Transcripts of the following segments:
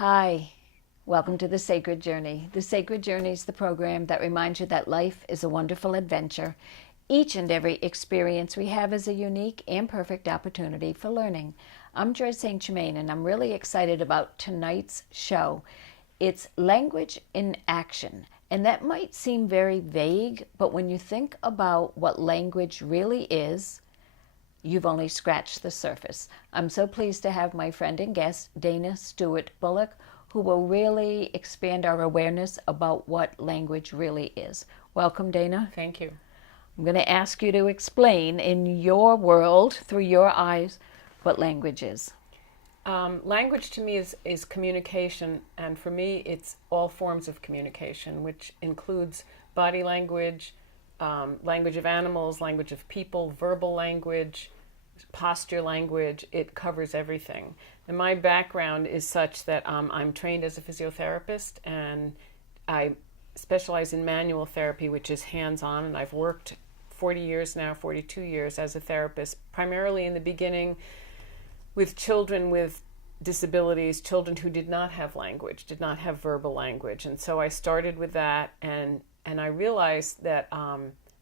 Hi, welcome to The Sacred Journey. The Sacred Journey is the program that reminds you that life is a wonderful adventure. Each and every experience we have is a unique and perfect opportunity for learning. I'm Joyce St. Germaine, and I'm really excited about tonight's show. It's language in action, and that might seem very vague, but when you think about what language really is, you've only scratched the surface. I'm so pleased to have my friend and guest, Dana Stewart Bullock, who will really expand our awareness about what language really is. Welcome, Dana. Thank you. I'm going to ask you to explain in your world, through your eyes, what language is. Language to me is communication, and for me it's all forms of communication, which includes body language, language of animals, language of people, verbal language, posture language. It covers everything. And my background is such that I'm trained as a physiotherapist, and I specialize in manual therapy, which is hands-on, and I've worked 42 years as a therapist, primarily in the beginning with children with disabilities, children who did not have language, did not have verbal language. And so I started with that, and I realized that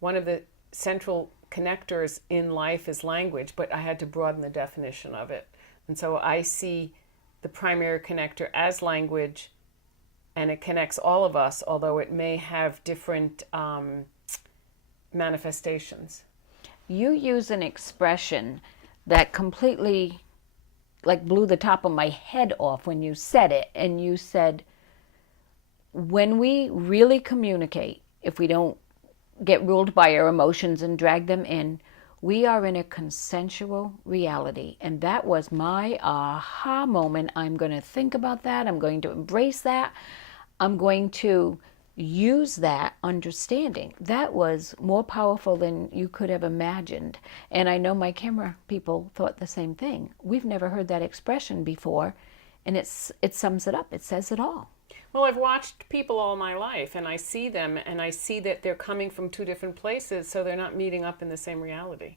one of the central connectors in life is language, but I had to broaden the definition of it. And so I see the primary connector as language, and it connects all of us, although it may have different manifestations. You use an expression that completely blew the top of my head off when you said it, and you said, when we really communicate, if we don't get ruled by our emotions and drag them in, we are in a consensual reality. And that was my aha moment. I'm going to think about that. I'm going to embrace that. I'm going to use that understanding. That was more powerful than you could have imagined. And I know my camera people thought the same thing. We've never heard that expression before, and it sums it up. It says it all. Well, I've watched people all my life, and I see them, and I see that they're coming from two different places, so they're not meeting up in the same reality.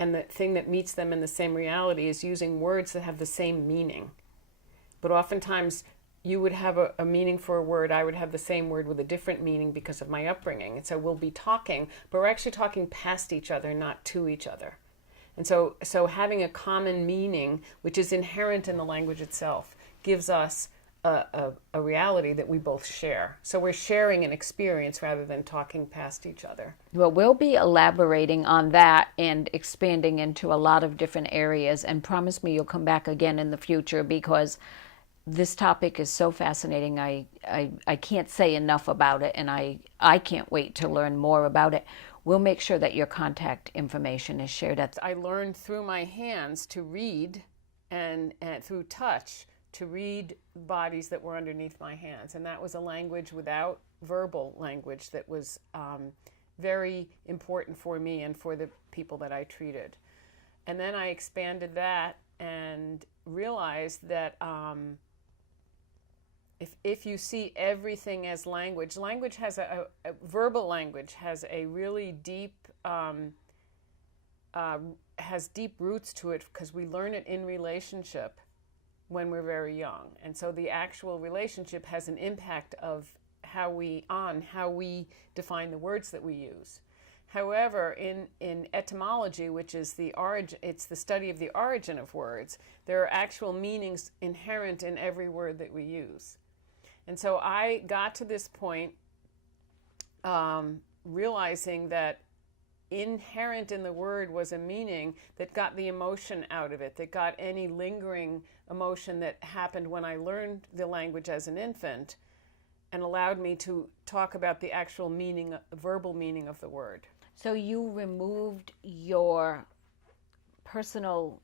And the thing that meets them in the same reality is using words that have the same meaning. But oftentimes, you would have a meaning for a word, I would have the same word with a different meaning because of my upbringing. And so we'll be talking, but we're actually talking past each other, not to each other. And so having a common meaning, which is inherent in the language itself, gives us a reality that we both share. So we're sharing an experience rather than talking past each other. Well, we'll be elaborating on that and expanding into a lot of different areas, and promise me you'll come back again in the future, because this topic is so fascinating. I can't say enough about it, and I can't wait to learn more about it. We'll make sure that your contact information is shared. I learned through my hands to read, and through touch to read bodies that were underneath my hands. And that was a language without verbal language that was very important for me and for the people that I treated. And then I expanded that and realized that if you see everything as language has a verbal language has a really deep, has deep roots to it, because we learn it in relationship when we're very young. And so the actual relationship has an impact of how we define the words that we use. However, in etymology, which is the origin, it's the study of the origin of words, there are actual meanings inherent in every word that we use. And so I got to this point realizing that inherent in the word was a meaning that got the emotion out of it, that got any lingering emotion that happened when I learned the language as an infant, and allowed me to talk about the actual meaning, verbal meaning of the word. So you removed your personal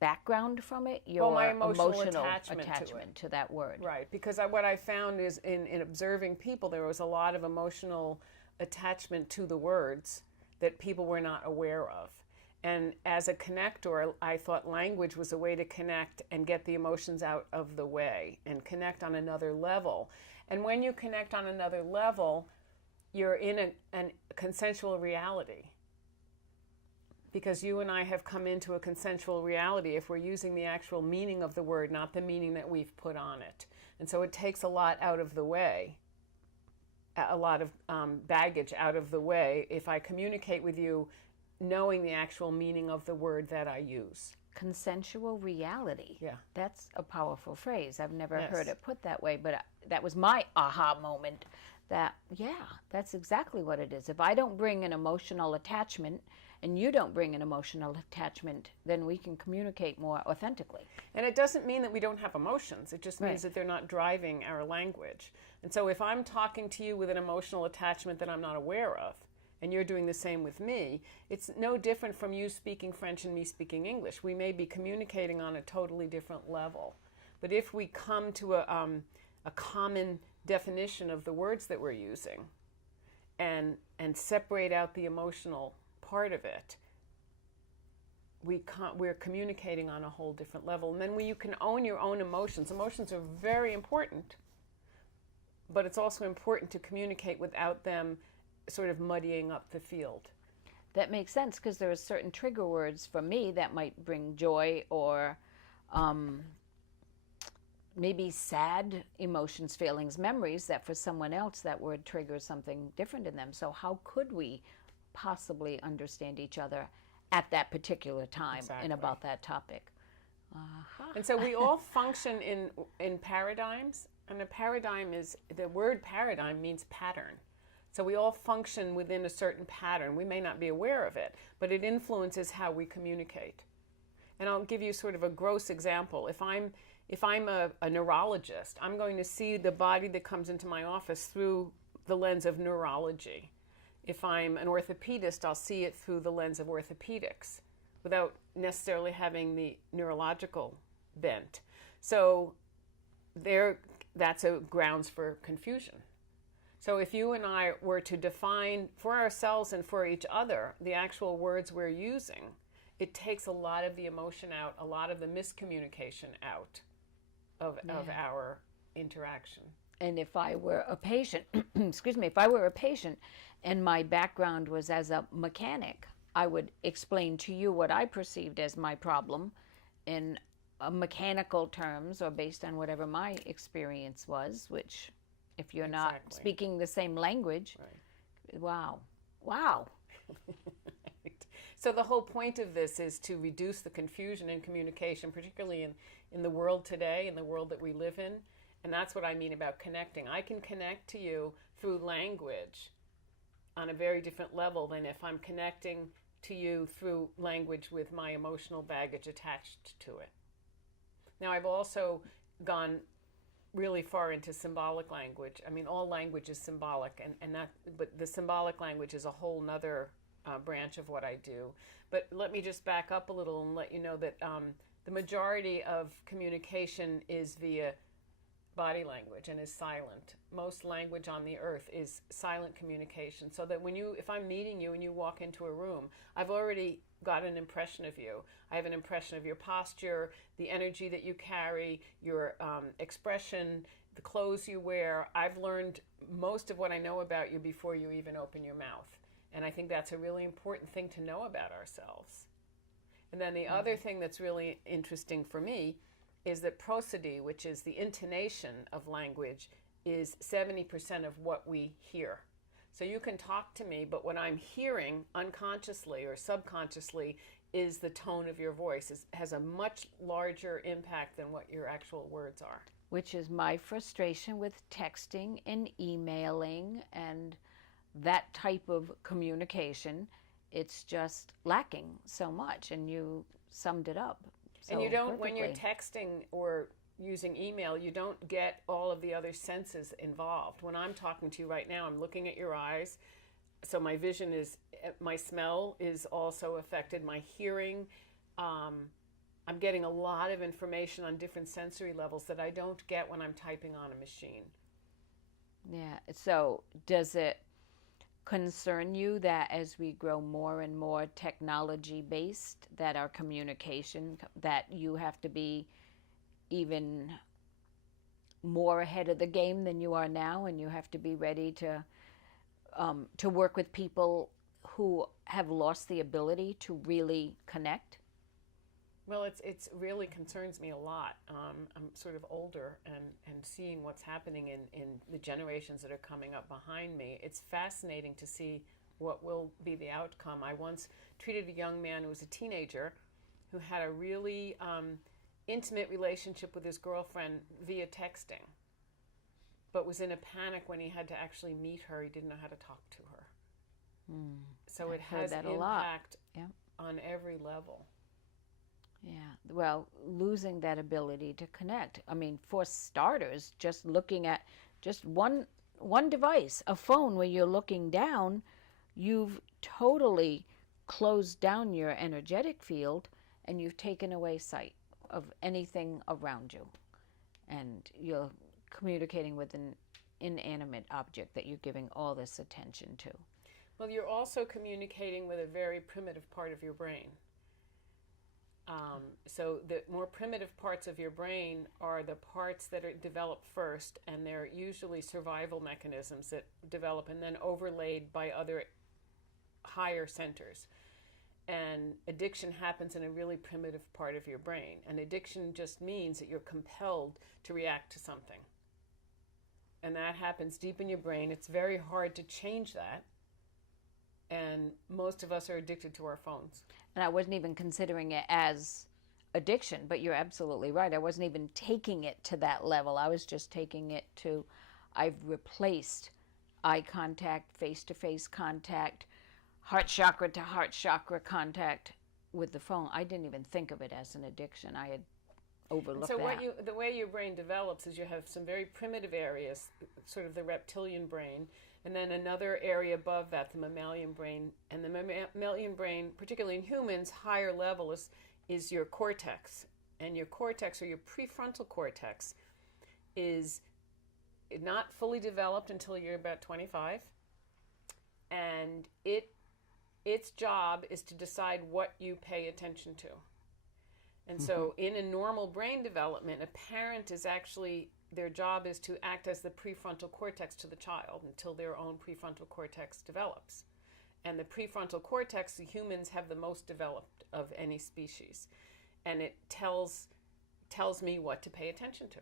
background from it, your my emotional attachment to that word. Right, because what I found is in observing people, there was a lot of emotional attachment to the words that people were not aware of. And as a connector, I thought language was a way to connect and get the emotions out of the way and connect on another level. And when you connect on another level, you're in a consensual reality. because you and I have come into a consensual reality if we're using the actual meaning of the word, not the meaning that we've put on it. And so it takes a lot out of the way, a lot of baggage out of the way if I communicate with you knowing the actual meaning of the word that I use. Consensual reality. Yeah. That's a powerful phrase. I've never Yes. heard it put that way, but that was my aha moment that, yeah, that's exactly what it is. If I don't bring an emotional attachment and you don't bring an emotional attachment, then we can communicate more authentically. And it doesn't mean that we don't have emotions. It just means Right. that they're not driving our language. And so if I'm talking to you with an emotional attachment that I'm not aware of, and you're doing the same with me, it's no different from you speaking French and me speaking English. We may be communicating on a totally different level. But if we come to a common definition of the words that we're using and separate out the emotional part of it, we're communicating on a whole different level. And then when you can own your own emotions, emotions are very important, but it's also important to communicate without them sort of muddying up the field. That makes sense because there are certain trigger words for me that might bring joy or maybe sad emotions, feelings, memories that for someone else that word triggers something different in them. So how could we possibly understand each other at that particular time Exactly. and about that topic? And so we all function in paradigms, and a paradigm is, the word paradigm means pattern. So we all function within a certain pattern. We may not be aware of it, but it influences how we communicate. And I'll give you sort of a gross example. If I'm a neurologist, I'm going to see the body that comes into my office through the lens of neurology. If I'm an orthopedist, I'll see it through the lens of orthopedics without necessarily having the neurological bent. So that's a grounds for confusion. So if you and I were to define for ourselves and for each other the actual words we're using, it takes a lot of the emotion out, a lot of the miscommunication out of our interaction. And if I were a patient, excuse me, if I were a patient and my background was as a mechanic, I would explain to you what I perceived as my problem in mechanical terms or based on whatever my experience was, which if you're not Exactly. speaking the same language, Right. wow. Right. So the whole point of this is to reduce the confusion in communication, particularly in the world today, in the world that we live in. And that's what I mean about connecting. I can connect to you through language on a very different level than if I'm connecting to you through language with my emotional baggage attached to it. Now, I've also gone really far into symbolic language. I mean, all language is symbolic, but the symbolic language is a whole nother branch of what I do. But let me just back up a little and let you know that the majority of communication is via body language and is silent. Most language on the earth is silent communication. So that if I'm meeting you and you walk into a room, I've already got an impression of you. I have an impression of your posture, the energy that you carry, your expression, the clothes you wear. I've learned most of what I know about you before you even open your mouth. And I think that's a really important thing to know about ourselves. And then the other thing that's really interesting for me is that prosody, which is the intonation of language, is 70% of what we hear. So you can talk to me, but what I'm hearing unconsciously or subconsciously is the tone of your voice. It has a much larger impact than what your actual words are. Which is my frustration with texting and emailing and that type of communication. It's just lacking so much, and you summed it up. And you don't, when you're perfectly. texting or using email, you don't get all of the other senses involved. When I'm talking to you right now, I'm looking at your eyes. So my vision my smell is also affected, my hearing. I'm getting a lot of information on different sensory levels that I don't get when I'm typing on a machine. Yeah. So does it concern you that as we grow more and more technology based, that our communication, that you have to be even more ahead of the game than you are now, and you have to be ready to work with people who have lost the ability to really connect? Well, it's really concerns me a lot. I'm sort of older, and seeing what's happening in the generations that are coming up behind me, it's fascinating to see what will be the outcome. I once treated a young man who was a teenager who had a really intimate relationship with his girlfriend via texting, but was in a panic when he had to actually meet her. He didn't know how to talk to her. So it has impact on every level. Yeah, well, losing that ability to connect. I mean, for starters, just looking at just one device, a phone where you're looking down, you've totally closed down your energetic field and you've taken away sight of anything around you. And you're communicating with an inanimate object that you're giving all this attention to. Well, you're also communicating with a very primitive part of your brain. So the more primitive parts of your brain are the parts that are developed first, and they're usually survival mechanisms that develop and then overlaid by other higher centers. And addiction happens in a really primitive part of your brain. And addiction just means that you're compelled to react to something. And that happens deep in your brain. It's very hard to change that. And most of us are addicted to our phones. And I wasn't even considering it as addiction, but you're absolutely right. I wasn't even taking it to that level. I was just taking it to, I've replaced eye contact, face-to-face contact, heart chakra to heart chakra contact with the phone. I didn't even think of it as an addiction. I had overlooked that. So the way your brain develops is you have some very primitive areas, sort of the reptilian brain, and then another area above that, the mammalian brain. And the mammalian brain, particularly in humans, higher level is your cortex. And your cortex, or your prefrontal cortex, is not fully developed until you're about 25. And its job is to decide what you pay attention to. And so in a normal brain development, a parent is actually, their job is to act as the prefrontal cortex to the child until their own prefrontal cortex develops. And the prefrontal cortex, the humans have the most developed of any species. And it tells me what to pay attention to.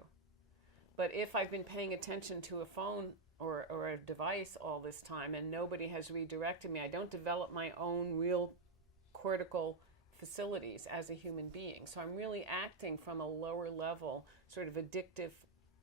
But if I've been paying attention to a phone or a device all this time and nobody has redirected me, I don't develop my own real cortical facilities as a human being. So I'm really acting from a lower level, sort of addictive,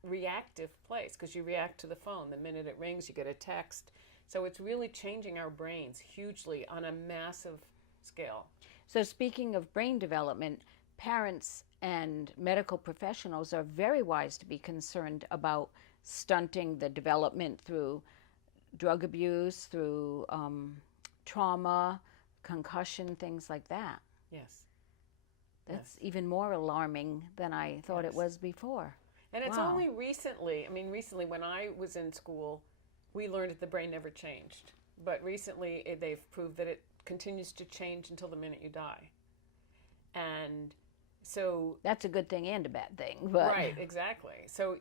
reactive place, because you react to the phone. The minute it rings, you get a text. So it's really changing our brains hugely on a massive scale. So speaking of brain development, parents and medical professionals are very wise to be concerned about stunting the development through drug abuse, through trauma, concussion, things like that. Yes. That's even more alarming than I thought it was before. And it's only recently, when I was in school, we learned that the brain never changed. But recently they've proved that it continues to change until the minute you die. And so that's a good thing and a bad thing. But. Right, exactly. So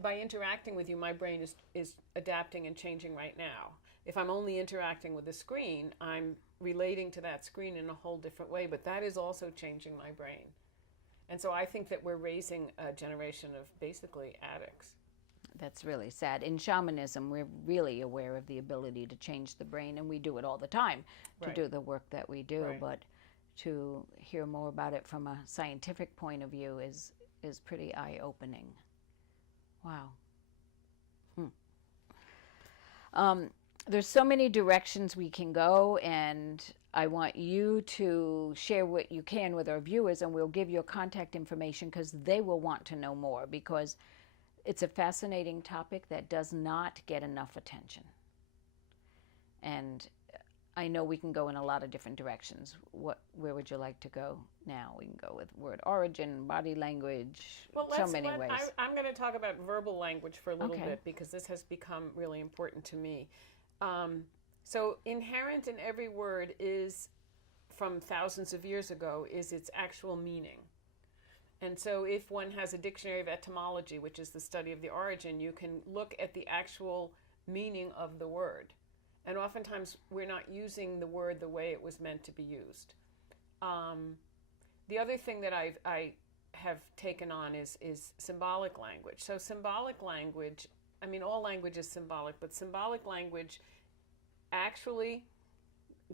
by interacting with you, my brain is adapting and changing right now. If I'm only interacting with the screen, I'm relating to that screen in a whole different way, but that is also changing my brain. And so I think that we're raising a generation of basically addicts. That's really sad. In shamanism, we're really aware of the ability to change the brain, and we do it all the time to do the work that we do. Right. But to hear more about it from a scientific point of view is pretty eye-opening. Wow. There's so many directions we can go, and I want you to share what you can with our viewers, and we'll give your contact information because they will want to know more, because it's a fascinating topic that does not get enough attention. And I know we can go in a lot of different directions. Where would you like to go now? We can go with word origin, body language, many ways. I'm going to talk about verbal language for a little bit, because this has become really important to me. So inherent in every word is, from thousands of years ago, is its actual meaning. And so if one has a dictionary of etymology, which is the study of the origin, you can look at the actual meaning of the word. And oftentimes we're not using the word the way it was meant to be used. The other thing that I have taken on is symbolic language. So symbolic language, I mean, all language is symbolic, but symbolic language actually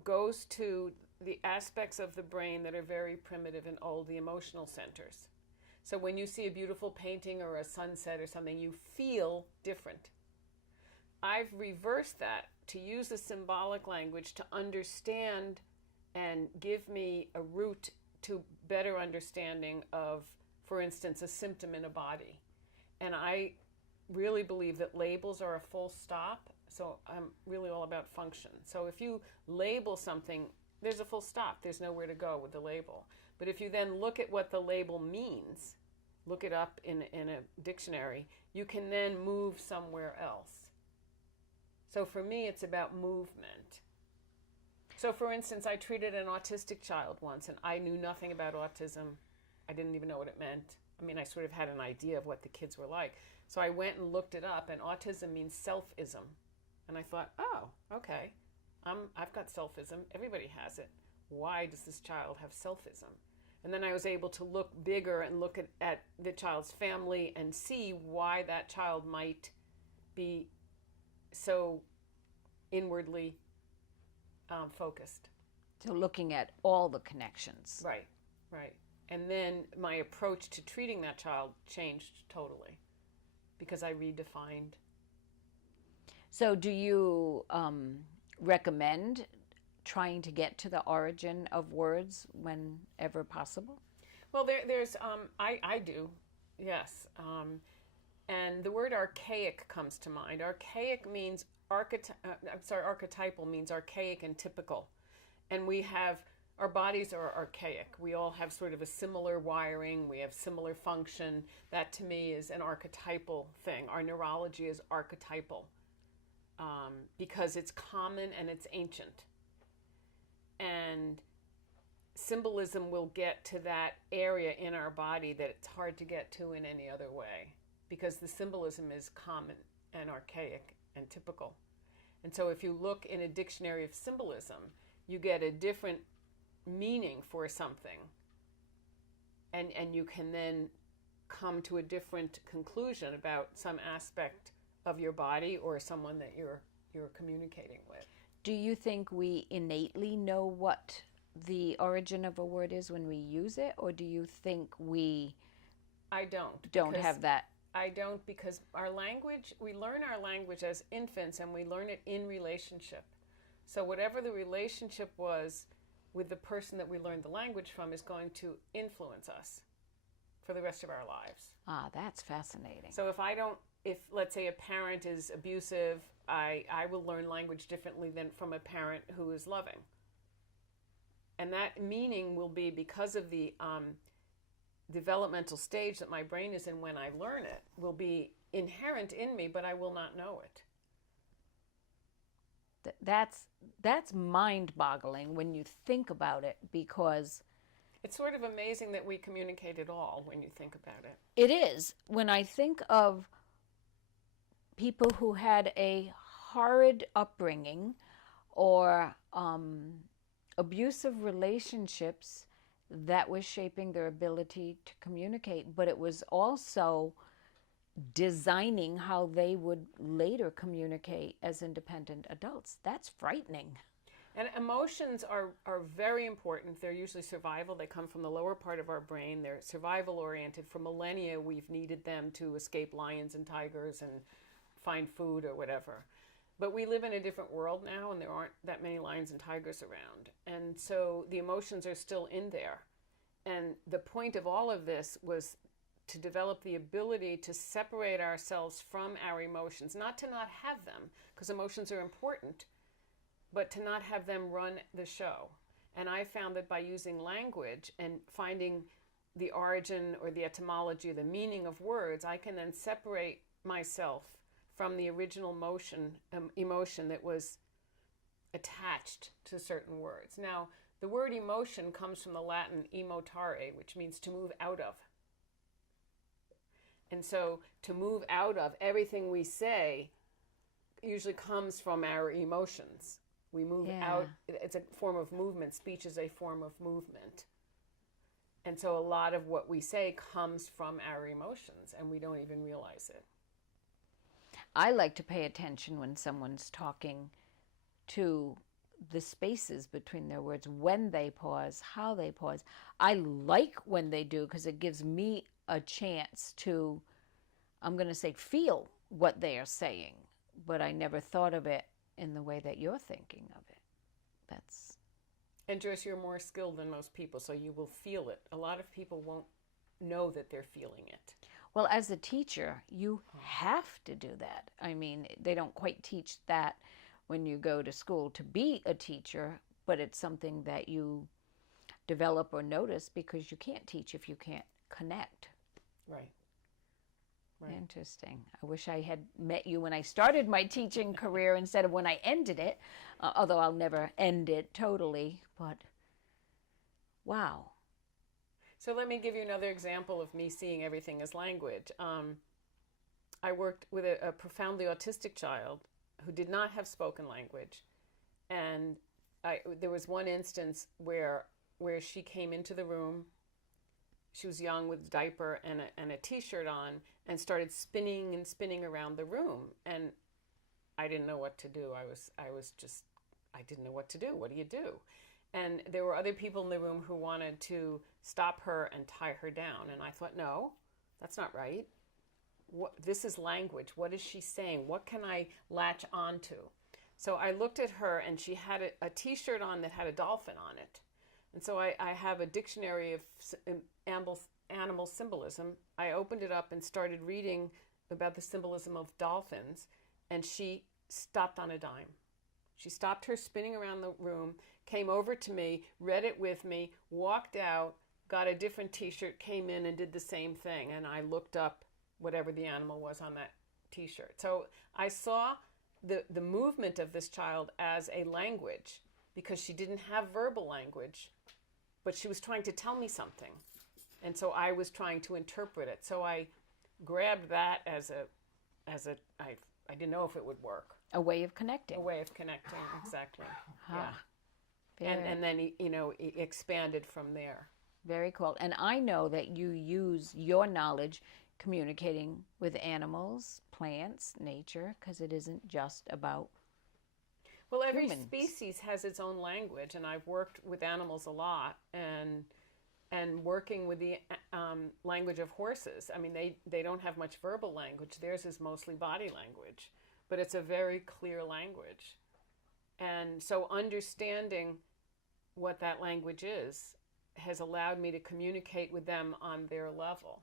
goes to the aspects of the brain that are very primitive and old, the emotional centers. So when you see a beautiful painting or a sunset or something, you feel different. I've reversed that to use the symbolic language to understand and give me a route to better understanding of, for instance, a symptom in a body. And I really believe that labels are a full stop. So I'm really all about function. So if you label something, there's a full stop. There's nowhere to go with the label. But if you then look at what the label means, look it up in a dictionary, you can then move somewhere else. So for me, it's about movement. So for instance, I treated an autistic child once, and I knew nothing about autism. I didn't even know what it meant. I mean, I sort of had an idea of what the kids were like. So I went and looked it up, and autism means selfism. And I thought, oh, okay, I've got selfism. Everybody has it. Why does this child have selfism? And then I was able to look bigger and look at the child's family and see why that child might be so inwardly focused. So looking at all the connections. Right, right. And then my approach to treating that child changed totally because I redefined. So do you recommend trying to get to the origin of words whenever possible? Well, there's I do, yes. And the word archaic comes to mind. Archaic means archetypal means archaic and typical. And we have, our bodies are archaic. We all have sort of a similar wiring. We have similar function. That to me is an archetypal thing. Our neurology is archetypal because it's common and it's ancient. And symbolism will get to that area in our body that it's hard to get to in any other way because the symbolism is common and archaic and typical. And so if you look in a dictionary of symbolism, you get a different meaning for something. And you can then come to a different conclusion about some aspect of your body or someone that you're communicating with. Do you think we innately know what the origin of a word is when we use it, or do you think we I don't have that? I don't, because our language, we learn our language as infants and we learn it in relationship. So whatever the relationship was with the person that we learned the language from is going to influence us for the rest of our lives. Ah, that's fascinating. So if let's say a parent is abusive, I will learn language differently than from a parent who is loving. And that meaning will be because of the developmental stage that my brain is in when I learn it, will be inherent in me, but I will not know it. That's mind-boggling when you think about it, because it's sort of amazing that we communicate at all when you think about it. It is. When I think of people who had a horrid upbringing or abusive relationships, that was shaping their ability to communicate, but it was also designing how they would later communicate as independent adults. That's frightening. And emotions are very important. They're usually survival. They come from the lower part of our brain. They're survival oriented. For millennia, we've needed them to escape lions and tigers and find food or whatever. But we live in a different world now, and there aren't that many lions and tigers around. And so the emotions are still in there. And the point of all of this was to develop the ability to separate ourselves from our emotions, not to not have them, because emotions are important, but to not have them run the show. And I found that by using language and finding the origin or the etymology, the meaning of words, I can then separate myself from the original emotion that was attached to certain words. Now, the word emotion comes from the Latin emotare, which means to move out of. And so to move out of, everything we say usually comes from our emotions. We move out. It's a form of movement. Speech is a form of movement. And so a lot of what we say comes from our emotions, and we don't even realize it. I like to pay attention when someone's talking to the spaces between their words, when they pause, how they pause. I like when they do, because it gives me a chance to, I'm going to say, feel what they are saying. But I never thought of it in the way that you're thinking of it. That's... And Joyce, you're more skilled than most people, so you will feel it. A lot of people won't know that they're feeling it. Well, as a teacher, you have to do that. I mean, they don't quite teach that when you go to school to be a teacher, but it's something that you develop or notice, because you can't teach if you can't connect. Right. Interesting. I wish I had met you when I started my teaching career instead of when I ended it, although I'll never end it totally, but wow. So let me give you another example of me seeing everything as language. I worked with a profoundly autistic child who did not have spoken language, and there was one instance where she came into the room. She was young with a diaper and a t-shirt on, and started spinning and spinning around the room, and I didn't know what to do. I didn't know what to do. What do you do? And there were other people in the room who wanted to stop her and tie her down. And I thought, no, that's not right. This is language. What is she saying? What can I latch onto? So I looked at her, and she had a t-shirt on that had a dolphin on it. And so I have a dictionary of animal symbolism. I opened it up and started reading about the symbolism of dolphins, and she stopped on a dime. She stopped her spinning around the room, came over to me, read it with me, walked out, got a different t-shirt, came in and did the same thing. And I looked up whatever the animal was on that t-shirt. So I saw the movement of this child as a language, because she didn't have verbal language, but she was trying to tell me something. And so I was trying to interpret it. So I grabbed that as I didn't know if it would work. A way of connecting. A way of connecting, exactly. Yeah. Very, and then, it expanded from there. very cool. And I know that you use your knowledge communicating with animals, plants, nature, because it isn't just about well, every humans. species has its own language, and I've worked with animals a lot, and working with the language of horses. I mean, they don't have much verbal language. Theirs is mostly body language, but it's a very clear language. And so understanding what that language is has allowed me to communicate with them on their level.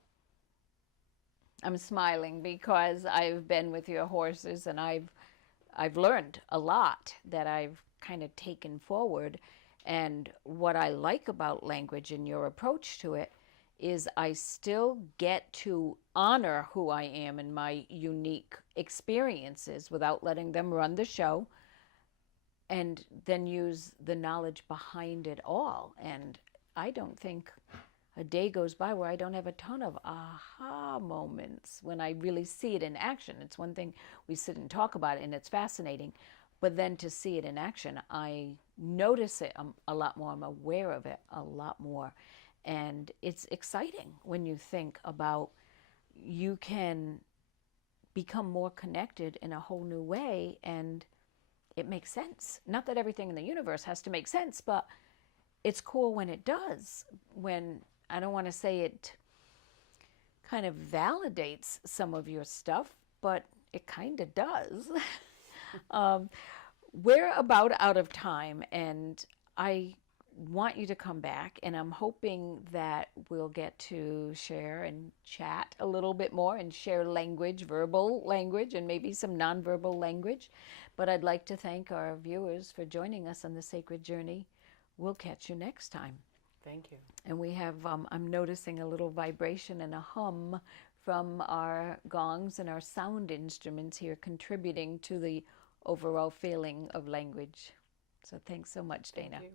I'm smiling because I've been with your horses, and I've learned a lot that I've kind of taken forward. And what I like about language and your approach to it is I still get to honor who I am and my unique experiences without letting them run the show, and then use the knowledge behind it all. And I don't think a day goes by where I don't have a ton of aha moments when I really see it in action. It's one thing we sit and talk about it, and it's fascinating, but then to see it in action, I notice it a lot more. I'm aware of it a lot more. And it's exciting when you think about you can become more connected in a whole new way, and it makes sense. Not that everything in the universe has to make sense, but it's cool when it does. When, I don't want to say it kind of validates some of your stuff, but it kind of does. We're about out of time, and I want you to come back, and I'm hoping that we'll get to share and chat a little bit more and share language, verbal language, and maybe some nonverbal language. But I'd like to thank our viewers for joining us on the sacred journey. We'll catch you next time. Thank you. And we have, I'm noticing a little vibration and a hum from our gongs and our sound instruments here, contributing to the overall feeling of language. So thanks so much, Dana. Thank you.